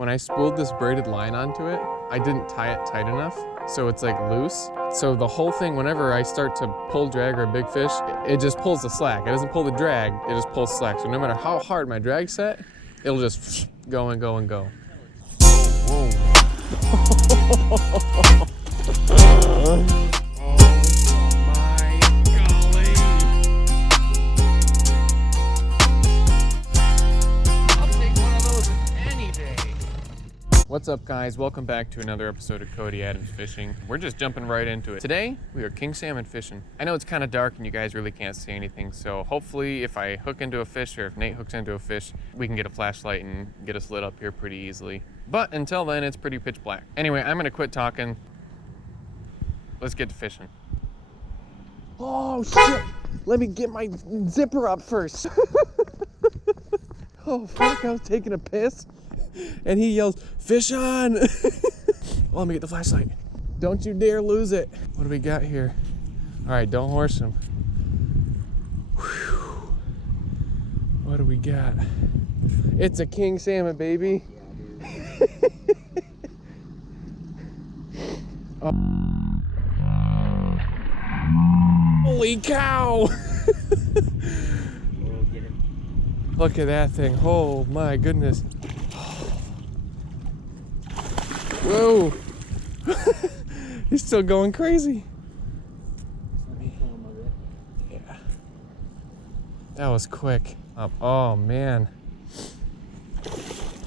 When I spooled this braided line onto it, I didn't tie it tight enough, so it's like loose. So the whole thing, whenever I start to pull drag or a big fish, it just pulls the slack. It doesn't pull the drag, it just pulls slack. So no matter how hard my drag's set, it'll just go and go and go. Whoa. What's up, guys? Welcome back to another episode of Cody Adams Fishing. We're just jumping right into it. Today, we are king salmon fishing. I know it's kind of dark and you guys really can't see anything, so hopefully if I hook into a fish or if Nate hooks into a fish, we can get a flashlight and get us lit up here pretty easily. But until then, it's pretty pitch black. Anyway, I'm gonna quit talking. Let's get to fishing. Oh, shit! Let me get my zipper up first. Oh, fuck, I was taking a piss. And he yells, "Fish on!" Oh, let me get the flashlight. Don't you dare lose it. What do we got here? All right, don't horse him. Whew. What do we got? It's a king salmon, baby. Oh. Holy cow! Look at that thing. Oh my goodness. Whoa! He's still going crazy. Yeah. That was quick. Oh man.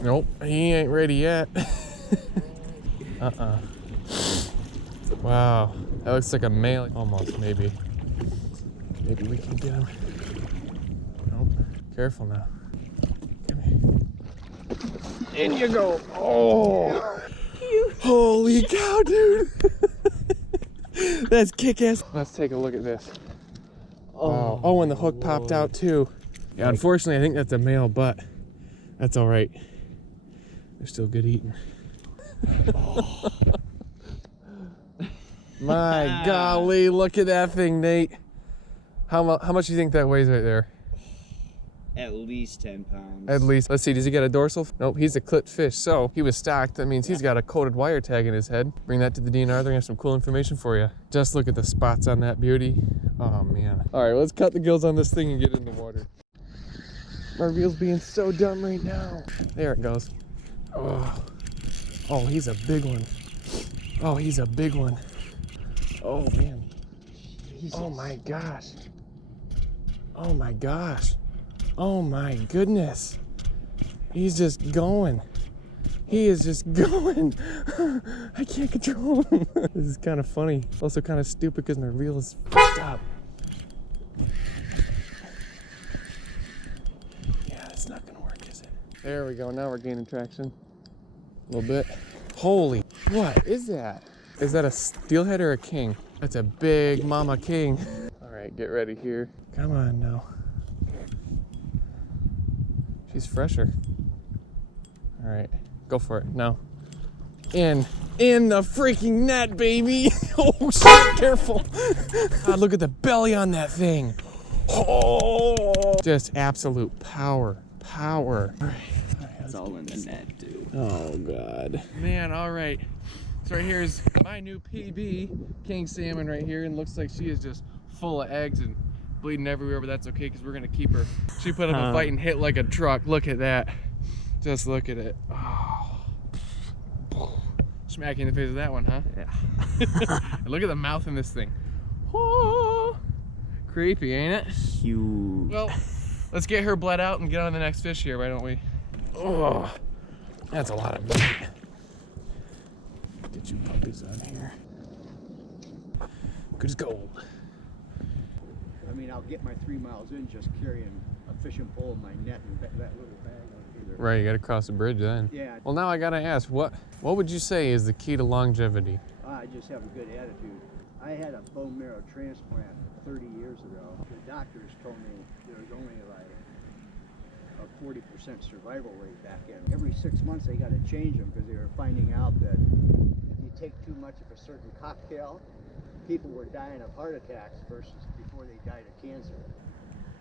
Nope, he ain't ready yet. Wow, that looks like a male. Almost, maybe. Maybe we can get him. Nope. Careful now. Come here. In you go. Oh! Holy cow, dude! That's kick-ass. Let's take a look at this. Wow. Oh, and the hook popped out too. Yeah, unfortunately, I think that's a male, but that's all right. They're still good eating. My golly, look at that thing, Nate. How much do you think that weighs right there? At least 10 pounds. At least. Let's see, does he got a dorsal? Nope, he's a clipped fish. So he was stocked. That means he's got a coated wire tag in his head. Bring that to the DNR. They're gonna have some cool information for you. Just look at the spots on that beauty. Oh man. All right, let's cut the gills on this thing and get it in the water. My reel's being so dumb right now. There it goes. Oh, he's a big one. Oh, he's a big one. Oh man. Jesus. Oh my gosh. Oh my gosh. Oh my goodness. He's just going. He is just going. I can't control him. This is kind of funny. Also kind of stupid because my reel is fucked up. Yeah, it's not gonna work, is it? There we go. Now we're gaining traction. A little bit. Holy, what is that? Is that a steelhead or a king? That's a big mama king. All right, get ready here. Come on now. She's fresher. All right, go for it. No. In the freaking net, baby. Oh, shit, careful. God, look at the belly on that thing. Oh, just absolute power. All right, it's all in the net, dude. Oh, God. Man, all right. So right here is my new PB, king salmon right here, and looks like she is just full of eggs and bleeding everywhere, but that's okay because we're gonna keep her. She put up a fight and hit like a truck. Look at that. Just look at it. Oh. Smack you in the face with that one, huh? Yeah. And look at the mouth in this thing. Oh. Creepy, ain't it? Huge. Well, let's get her bled out and get on the next fish here, why don't we? Oh, that's a lot of meat. Get you puppies on here. Good as gold. I mean, I'll get my 3 miles in just carrying a fishing pole in my net and that little bag on either. Right, you gotta cross the bridge then. Yeah. Well, now I gotta ask, what would you say is the key to longevity? I just have a good attitude. I had a bone marrow transplant 30 years ago. The doctors told me there was only like a 40% survival rate back in. Every 6 months they got to change them because they were finding out that if you take too much of a certain cocktail, people were dying of heart attacks versus before they died of cancer.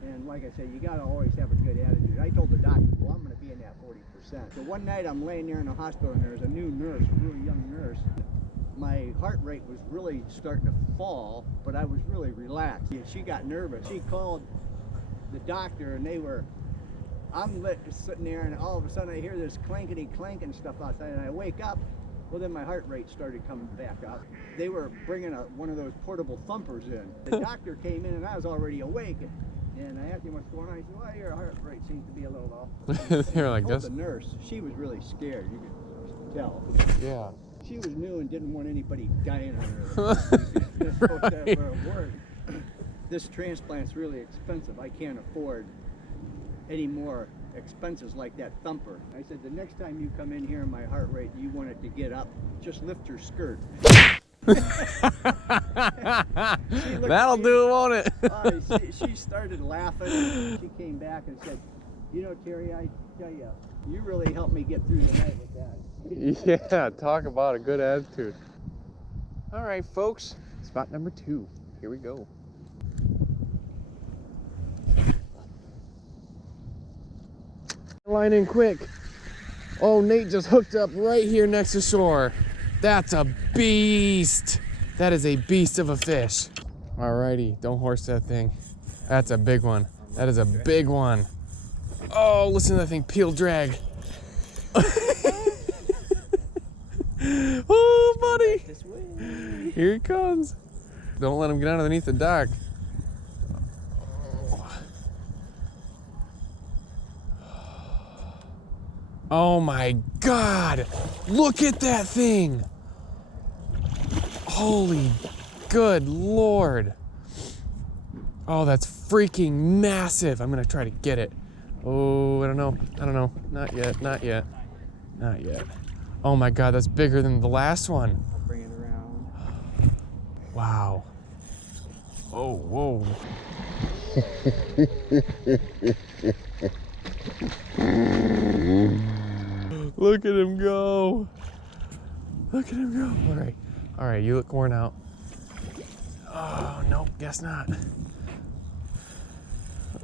And like I said, you gotta always have a good attitude. I told the doctor, well, I'm gonna be in that 40%. So one night I'm laying there in the hospital and there's a new nurse, a really young nurse. My heart rate was really starting to fall, but I was really relaxed. And she got nervous. She called the doctor and I'm sitting there and all of a sudden I hear this clankety clanking stuff outside and I wake up. Well, then my heart rate started coming back up. They were bringing one of those portable thumpers in. The doctor came in and I was already awake. And I asked him what's going on. He said, well, your heart rate seems to be a little off. They were like, the nurse, she was really scared, you could tell. yeah. She was new and didn't want anybody dying on her. Right. This transplant's really expensive. I can't afford any more expenses like that thumper. I said, the next time you come in here and my heart rate, you want it to get up, just lift your skirt. That'll do it, won't it? She started laughing. She came back and said, you know, Terry, I tell you, you really helped me get through the night with that. Yeah, talk about a good attitude. All right, folks, spot number 2. Here we go. Line in quick. Oh, Nate just hooked up right here next to shore. That's a beast. That is a beast of a fish. Alrighty, don't horse that thing. That's a big one. That is a big one. Oh, listen to that thing peel drag. Oh, buddy. This way. Here he comes. Don't let him get underneath the dock. Oh my God. Look at that thing. Holy good Lord. Oh, that's freaking massive. I'm gonna try to get it. Oh, I don't know. Not yet, not yet. Not yet. Oh my God, that's bigger than the last one. I'll bring it around. Wow. Oh, whoa. Look at him go. Look at him go. All right, you look worn out. Oh, nope, guess not.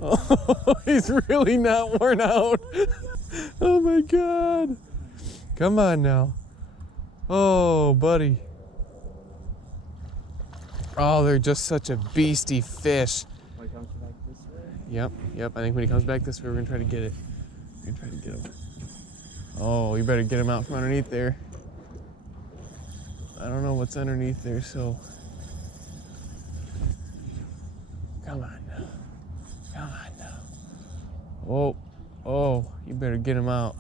Oh, he's really not worn out. Oh my God. Come on now. Oh, buddy. Oh, they're just such a beastie fish. Oh, he comes back this way? Yep. I think when he comes back this way, we're gonna try to get it. We're gonna try to get him. Oh, you better get him out from underneath there. I don't know what's underneath there, so. Come on now. Come on now. Oh, you better get him out.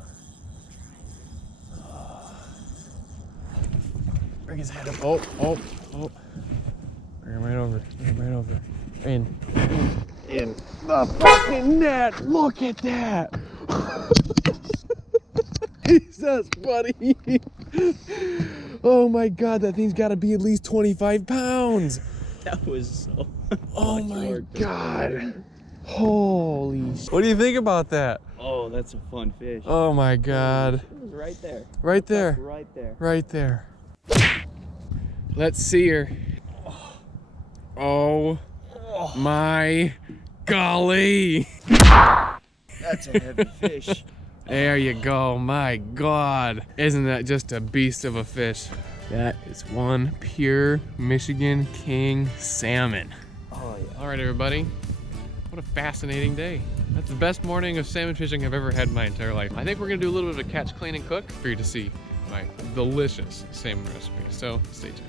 Bring his head up. Oh. Bring him right over. In the fucking net. Look at that. Jesus, buddy. Oh my God, that thing's got to be at least 25 pounds. That was so Oh much my work. God. Holy shit. What do you think about that? Oh, that's a fun fish. Oh my God. It was right there. Right there. Right there. Right there. Let's see her. Oh my golly. That's a heavy fish. There you go. My God. Isn't that just a beast of a fish? That is one pure Michigan King salmon. Oh, yeah. All right, everybody. What a fascinating day. That's the best morning of salmon fishing I've ever had in my entire life. I think we're gonna do a little bit of a catch, clean, and cook for you to see my delicious salmon recipe. So stay tuned.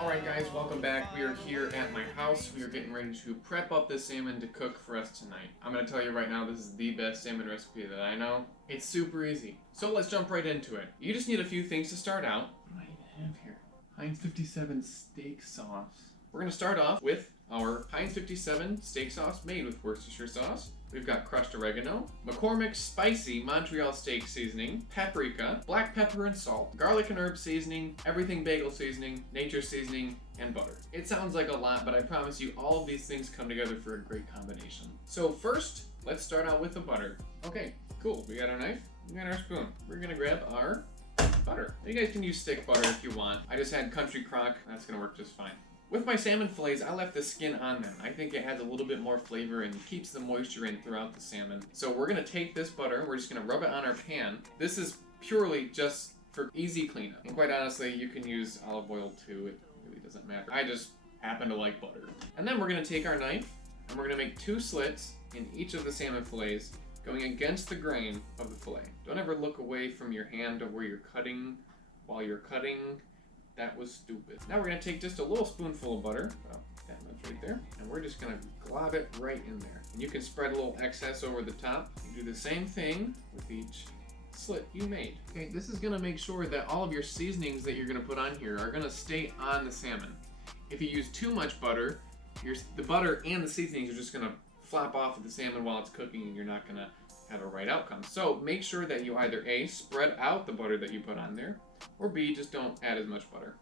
All right, guys, welcome back. We are here at my house. We are getting ready to prep up this salmon to cook for us tonight. I'm gonna tell you right now, this is the best salmon recipe that I know. It's super easy. So let's jump right into it. You just need a few things to start out. What do I even have here? Heinz 57 steak sauce. We're gonna start off with our Heinz 57 steak sauce made with Worcestershire sauce. We've got crushed oregano, McCormick's spicy Montreal steak seasoning, paprika, black pepper and salt, garlic and herb seasoning, everything bagel seasoning, nature seasoning, and butter. It sounds like a lot, but I promise you all of these things come together for a great combination. So first, let's start out with the butter. Okay, cool. We got our knife, we got our spoon. We're gonna grab our butter. You guys can use stick butter if you want. I just had country crock, that's gonna work just fine. With my salmon fillets, I left the skin on them. I think it adds a little bit more flavor and keeps the moisture in throughout the salmon. So we're gonna take this butter and we're just gonna rub it on our pan. This is purely just for easy cleanup. And quite honestly, you can use olive oil too. It really doesn't matter. I just happen to like butter. And then we're gonna take our knife and we're gonna make 2 slits in each of the salmon fillets going against the grain of the fillet. Don't ever look away from your hand or where you're cutting while you're cutting. That was stupid. Now we're gonna take just a little spoonful of butter, about that much right there, and we're just gonna glob it right in there. And you can spread a little excess over the top. You do the same thing with each slit you made. Okay, this is gonna make sure that all of your seasonings that you're gonna put on here are gonna stay on the salmon. If you use too much butter, the butter and the seasonings are just gonna flop off of the salmon while it's cooking and you're not gonna have a right outcome. So make sure that you either A, spread out the butter that you put on there, or B, just don't add as much butter.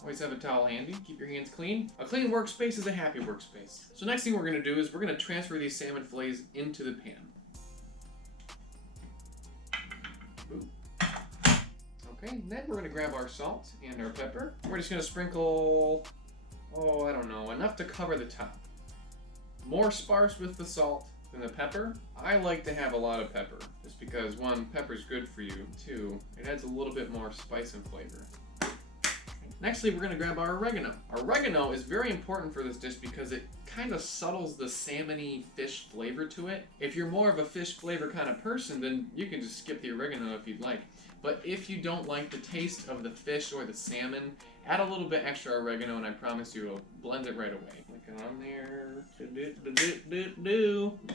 Always have a towel handy, keep your hands clean. A clean workspace is a happy workspace. So next thing we're gonna do is we're gonna transfer these salmon fillets into the pan. Ooh. Okay, then we're gonna grab our salt and our pepper. We're just gonna sprinkle, oh, I don't know, enough to cover the top. More sparse with the salt than the pepper. I like to have a lot of pepper, just because 1, pepper's good for you. 2, it adds a little bit more spice and flavor. Nextly, we're gonna grab our oregano. Oregano is very important for this dish because it kind of subtles the salmony fish flavor to it. If you're more of a fish flavor kind of person, then you can just skip the oregano if you'd like. But if you don't like the taste of the fish or the salmon, add a little bit extra oregano and I promise you it'll blend it right away. Look on there.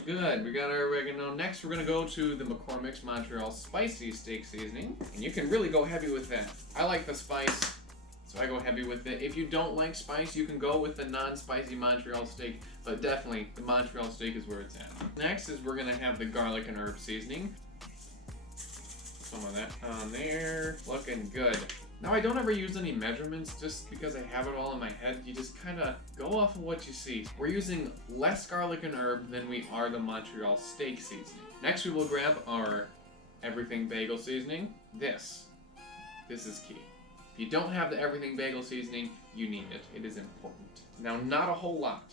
Good, we got our oregano. Next, we're gonna go to the McCormick's Montreal Spicy Steak Seasoning. And you can really go heavy with that. I like the spice, so I go heavy with it. If you don't like spice, you can go with the non-spicy Montreal steak, but definitely the Montreal steak is where it's at. Next is we're gonna have the garlic and herb seasoning. Some of that on there, looking good. Now I don't ever use any measurements just because I have it all in my head. You just kind of go off of what you see. We're using less garlic and herb than we are the Montreal steak seasoning. Next we will grab our everything bagel seasoning. This is key. If you don't have the everything bagel seasoning, you need it. It is important. Now not a whole lot.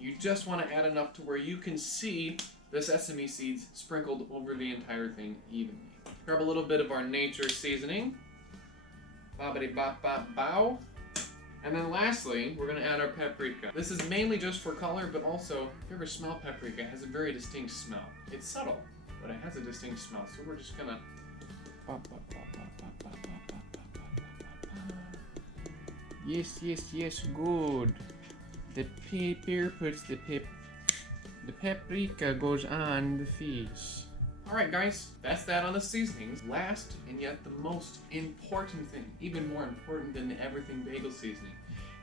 You just want to add enough to where you can see the sesame seeds sprinkled over the entire thing evenly. Grab a little bit of our nature seasoning. Bobbity bop bop bow. And then lastly, we're gonna add our paprika. This is mainly just for color, but also, if you ever smell paprika, it has a very distinct smell. It's subtle, but it has a distinct smell. So we're just gonna bop, bop, bop, bop, bop, bop, bop, bop, bop, bop, bop, bop. Yes, yes, yes, good. The pepper puts the paprika goes on the fish. Alright guys, that's that on the seasonings. Last and yet the most important thing, even more important than the everything bagel seasoning,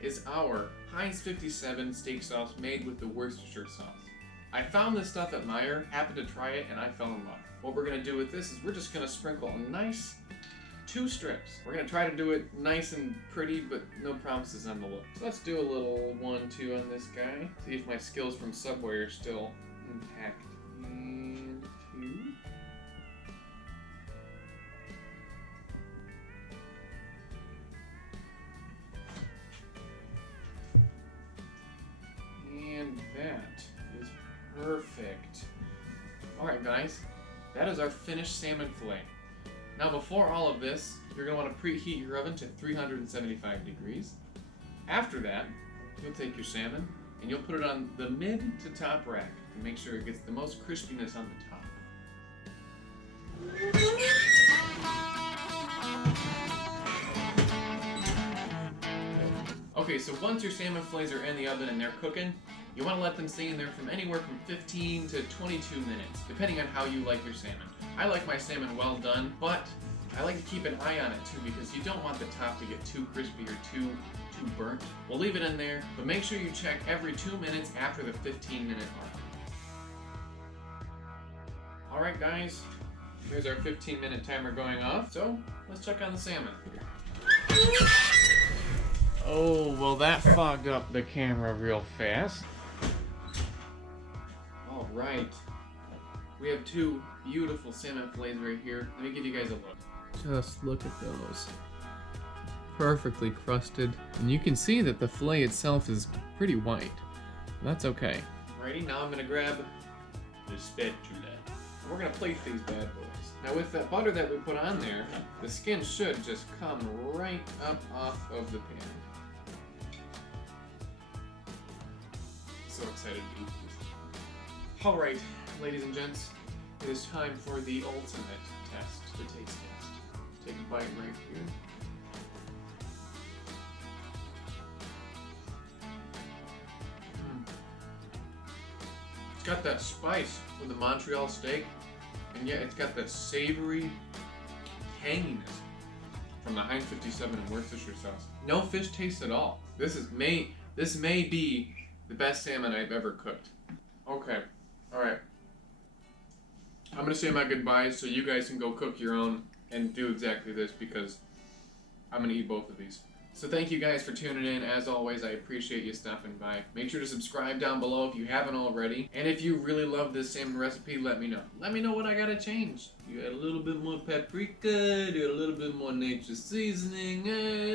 is our Heinz 57 steak sauce made with the Worcestershire sauce. I found this stuff at Meijer, happened to try it, and I fell in love. What we're going to do with this is we're just going to sprinkle a nice 2 strips. We're going to try to do it nice and pretty, but no promises on the look. So let's do a little 1-2 on this guy. See if my skills from Subway are still intact. And 2. And that is perfect. Alright guys, that is our finished salmon fillet. Now before all of this, you're going to want to preheat your oven to 375 degrees. After that, you'll take your salmon and you'll put it on the mid to top rack to make sure it gets the most crispiness on the top. Okay, so once your salmon fillets are in the oven and they're cooking, you want to let them stay in there from anywhere from 15 to 22 minutes, depending on how you like your salmon. I like my salmon well done, but I like to keep an eye on it too because you don't want the top to get too crispy or too burnt. We'll leave it in there, but make sure you check every 2 minutes after the 15-minute mark. Alright guys, here's our 15-minute timer going off, so let's check on the salmon. Oh, well that fogged up the camera real fast. Alright, we have 2 beautiful salmon fillets right here. Let me give you guys a look. Just look at those. perfectly crusted. And you can see that the fillet itself is pretty white. That's okay. Alrighty, now I'm gonna grab the spatula. And we're gonna plate these bad boys. Now with that butter that we put on there, the skin should just come right up off of the pan. So excited to eat this. Alright, ladies and gents, it is time for the ultimate test, the taste test. Take a bite right here. It's got that spice from the Montreal steak, and yet it's got that savory tanginess from the Heinz 57 and Worcestershire sauce. No fish taste at all. This may be the best salmon I've ever cooked. Okay, alright. I'm gonna say my goodbyes so you guys can go cook your own and do exactly this because I'm gonna eat both of these. So thank you guys for tuning in. As always, I appreciate you stopping by. Make sure to subscribe down below if you haven't already. And if you really love this salmon recipe, let me know. Let me know what I gotta change. You add a little bit more paprika, do a little bit more nature seasoning.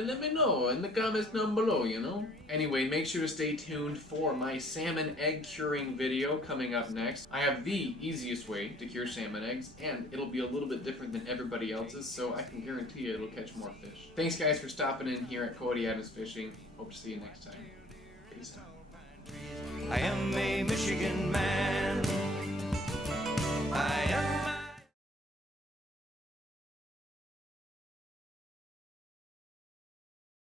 Let me know in the comments down below, you know? Anyway, make sure to stay tuned for my salmon egg curing video coming up next. I have the easiest way to cure salmon eggs, and it'll be a little bit different than everybody else's, so I can guarantee you it'll catch more fish. Thanks guys for stopping in here at Cody Adams Fishing. Hope to see you next time. Peace out. I am a Michigan man.